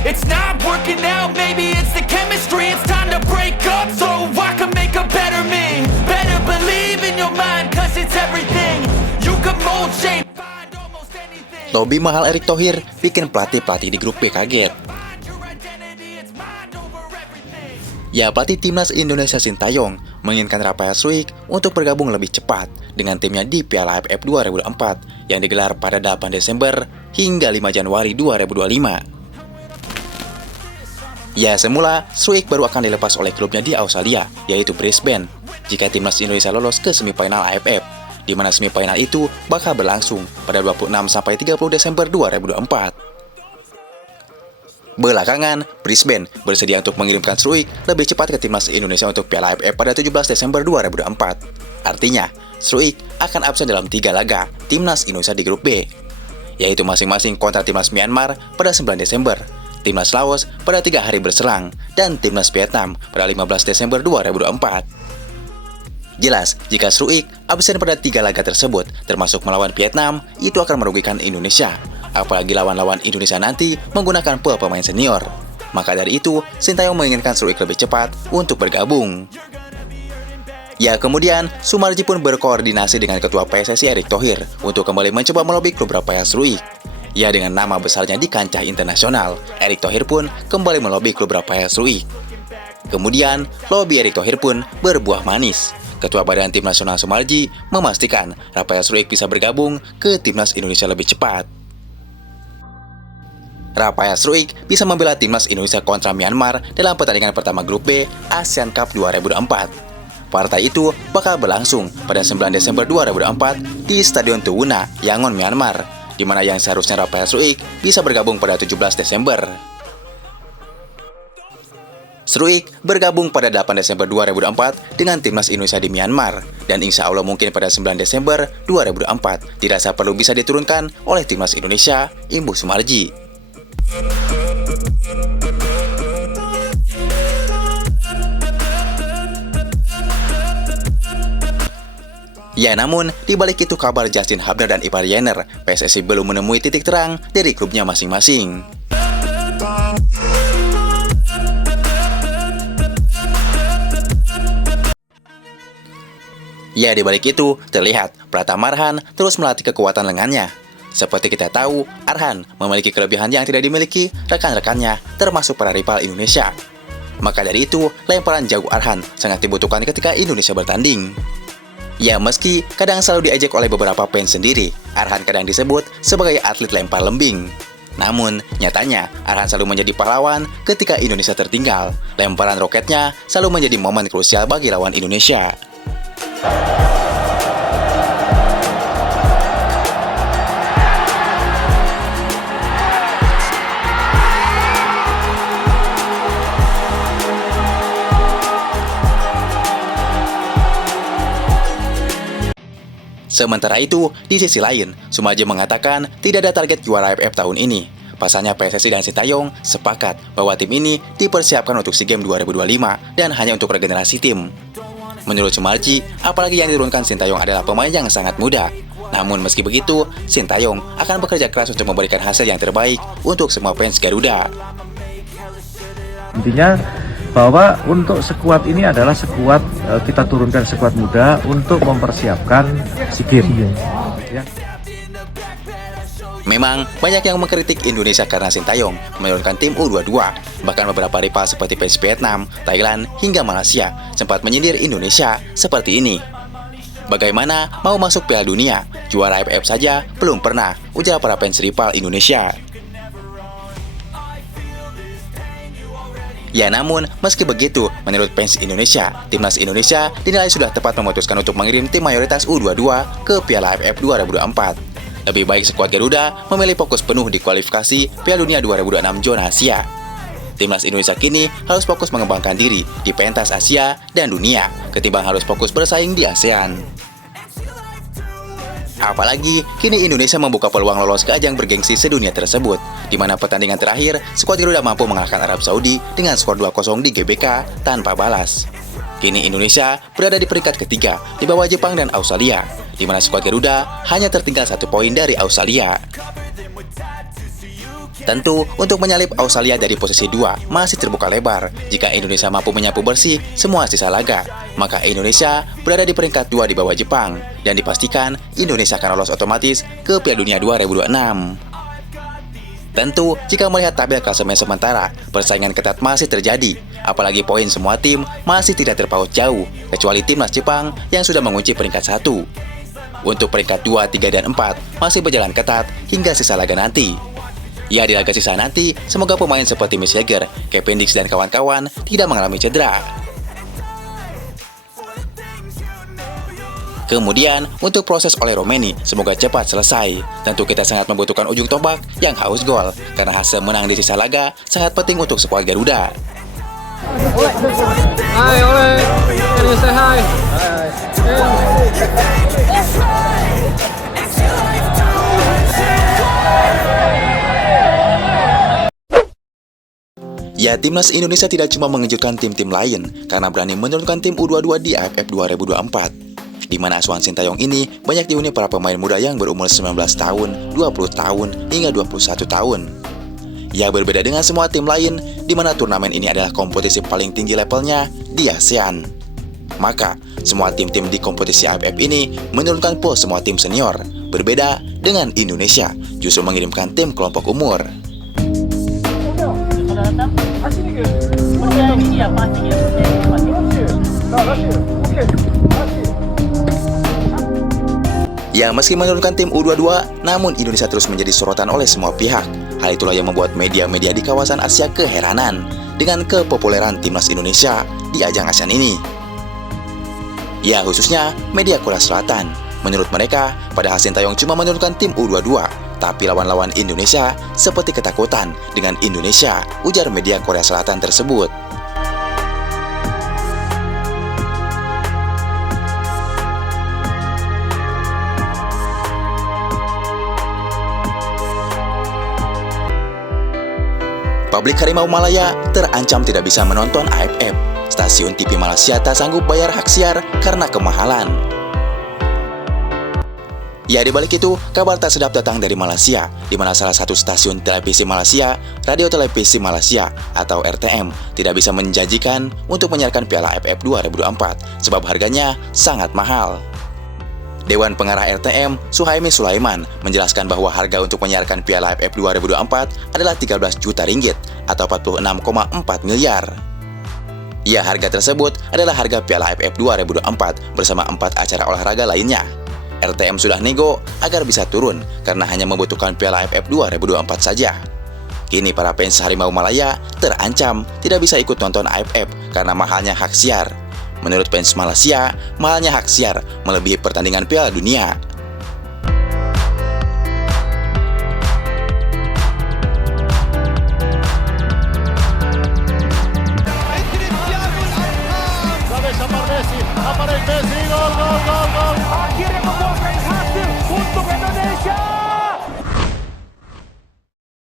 It's not working out, maybe it's the chemistry. It's time to break up so I can make a better me. Better believe in your mind, cause it's everything. You can mold, shape, find almost anything. Lobby mahal Erick Thohir bikin pelatih-pelatih di grup B kaget. Find your identity, it's mind over everything. Ya, pelatih timnas Indonesia Sintayong menginginkan Rafael Struijk untuk bergabung lebih cepat dengan timnya di Piala AFF 2024 yang digelar pada 8 Desember hingga 5 Januari 2025. Ya, semula Struijk baru akan dilepas oleh klubnya di Australia, yaitu Brisbane, jika timnas Indonesia lolos ke semifinal AFF, di mana semifinal itu bakal berlangsung pada 26 sampai 30 Desember 2024. Belakangan, Brisbane bersedia untuk mengirimkan Struijk lebih cepat ke timnas Indonesia untuk Piala AFF pada 17 Desember 2024. Artinya, Struijk akan absen dalam 3 laga timnas Indonesia di grup B, yaitu masing-masing kontra timnas Myanmar pada 9 Desember, timnas Laos pada 3 hari berselang, dan timnas Vietnam pada 15 Desember 2024. Jelas, jika Struijk absen pada 3 laga tersebut, termasuk melawan Vietnam, itu akan merugikan Indonesia. Apalagi lawan-lawan Indonesia nanti menggunakan pool pemain senior. Maka dari itu, Sintayong menginginkan Struijk lebih cepat untuk bergabung. Ya, kemudian Sumarji pun berkoordinasi dengan Ketua PSSI Erick Thohir untuk kembali mencoba melobi klub Rafael Struijk. Ya, dengan nama besarnya di kancah internasional, Erick Thohir pun kembali melobi klub Rafael Struijk. Kemudian, lobi Erick Thohir pun berbuah manis. Ketua Badan Tim Nasional Sumarji memastikan Rafael Struijk bisa bergabung ke timnas Indonesia lebih cepat. Rafael Struijk bisa membela timnas Indonesia kontra Myanmar dalam pertandingan pertama grup B ASEAN Cup 2004. Partai itu bakal berlangsung pada 9 Desember 2004 di Stadion Tuwuna, Yangon, Myanmar, di mana yang seharusnya Rafael Struijk bisa bergabung pada 17 Desember. Struijk bergabung pada 8 Desember 2004 dengan timnas Indonesia di Myanmar, dan insya Allah mungkin pada 9 Desember 2004 dirasa perlu bisa diturunkan oleh timnas Indonesia Imbu Sumarji. Ya, namun dibalik itu kabar Justin Hubner dan Ivar Jenner, PSSI belum menemui titik terang dari klubnya masing-masing. Ya, dibalik itu terlihat Pratama Arhan terus melatih kekuatan lengannya. Seperti kita tahu, Arhan memiliki kelebihan yang tidak dimiliki rekan-rekannya, termasuk para rival Indonesia. Maka dari itu, lemparan jauh Arhan sangat dibutuhkan ketika Indonesia bertanding. Ya, meski kadang selalu diejek oleh beberapa fans sendiri, Arhan kadang disebut sebagai atlet lempar lembing. Namun, nyatanya Arhan selalu menjadi pahlawan ketika Indonesia tertinggal. Lemparan roketnya selalu menjadi momen krusial bagi lawan Indonesia. Sementara itu, di sisi lain, Sumarji mengatakan tidak ada target juara AFF tahun ini. Pasalnya PSSI dan Sintayong sepakat bahwa tim ini dipersiapkan untuk SEA Games 2025 dan hanya untuk regenerasi tim. Menurut Sumarji, apalagi yang diturunkan Sintayong adalah pemain yang sangat muda. Namun meski begitu, Sintayong akan bekerja keras untuk memberikan hasil yang terbaik untuk semua fans Garuda. Intinya bahwa untuk skuad ini adalah skuad, kita turunkan skuad muda untuk mempersiapkan SEA Games. Ya. Memang banyak yang mengkritik Indonesia karena Sintayong menurunkan tim U22. Bahkan beberapa rival seperti PSIS Vietnam, Thailand, hingga Malaysia sempat menyindir Indonesia seperti ini. Bagaimana mau masuk Piala Dunia? Juara AFF saja belum pernah, ujar para fans rival Indonesia. Ya, namun meski begitu, menurut fans Indonesia, timnas Indonesia dinilai sudah tepat memutuskan untuk mengirim tim mayoritas U22 ke Piala AFF 2024. Lebih baik skuad Garuda memilih fokus penuh di kualifikasi Piala Dunia 2026 zona Asia. Timnas Indonesia kini harus fokus mengembangkan diri di pentas Asia dan dunia, ketimbang harus fokus bersaing di ASEAN. Apalagi, kini Indonesia membuka peluang lolos ke ajang bergengsi sedunia tersebut, di mana pertandingan terakhir, skuad Garuda mampu mengalahkan Arab Saudi dengan skor 2-0 di GBK tanpa balas. Kini Indonesia berada di peringkat ketiga, di bawah Jepang dan Australia, di mana skuad Garuda hanya tertinggal 1 poin dari Australia. Tentu, untuk menyalip Australia dari posisi 2 masih terbuka lebar. Jika Indonesia mampu menyapu bersih semua sisa laga, maka Indonesia berada di peringkat 2 di bawah Jepang, dan dipastikan Indonesia akan lolos otomatis ke Piala Dunia 2026. Tentu, jika melihat tabel klasemen sementara, persaingan ketat masih terjadi, apalagi poin semua tim masih tidak terpaut jauh, kecuali timnas Jepang yang sudah mengunci peringkat 1. Untuk peringkat 2, 3, dan 4 masih berjalan ketat hingga sisa laga nanti. Ya, di laga sisa nanti, semoga pemain seperti Mick Jagger, Kevin Dix, dan kawan-kawan tidak mengalami cedera. Kemudian, untuk proses oleh Romeni, semoga cepat selesai. Tentu kita sangat membutuhkan ujung tombak yang haus gol, karena hasil menang di sisa laga sangat penting untuk skuad Garuda. Hai, Ole. Can you say hi? Ya, timnas Indonesia tidak cuma mengejutkan tim-tim lain karena berani menurunkan tim U22 di AFF 2024. Di mana asuhan Sintayong ini banyak dihuni para pemain muda yang berumur 19 tahun, 20 tahun, hingga 21 tahun. Ya, berbeda dengan semua tim lain, di mana turnamen ini adalah kompetisi paling tinggi levelnya di ASEAN. Maka, semua tim-tim di kompetisi AFF ini menurunkan pool semua tim senior. Berbeda dengan Indonesia, justru mengirimkan tim kelompok umur. Ya, meski menurunkan tim U22, namun Indonesia terus menjadi sorotan oleh semua pihak. Hal itulah yang membuat media-media di kawasan Asia keheranan dengan kepopuleran timnas Indonesia di ajang ASEAN ini. Ya, khususnya media Korea Selatan. Menurut mereka, padahal Sintayong cuma menurunkan tim U22, tapi lawan-lawan Indonesia seperti ketakutan dengan Indonesia, ujar media Korea Selatan tersebut. Publik Harimau Malaya terancam tidak bisa menonton AFF. Stasiun TV Malaysia tak sanggup bayar hak siar karena kemahalan. Ya, di balik itu, kabar tak sedap datang dari Malaysia, di mana salah satu stasiun televisi Malaysia, Radio Televisi Malaysia atau RTM, tidak bisa menjanjikan untuk menyiarkan Piala AFF 2024 sebab harganya sangat mahal. Dewan Pengarah RTM, Suhaimi Sulaiman, menjelaskan bahwa harga untuk menyiarkan Piala AFF 2024 adalah 13 juta ringgit atau 46,4 miliar. Ya, harga tersebut adalah harga Piala AFF 2024 bersama 4 acara olahraga lainnya. RTM sudah nego agar bisa turun karena hanya membutuhkan Piala AFF 2024 saja. Kini para fans Harimau Malaya terancam tidak bisa ikut nonton AFF karena mahalnya hak siar. Menurut fans Malaysia, mahalnya hak siar melebihi pertandingan Piala Dunia. Akhirnya membuahkan hasil untuk Indonesia.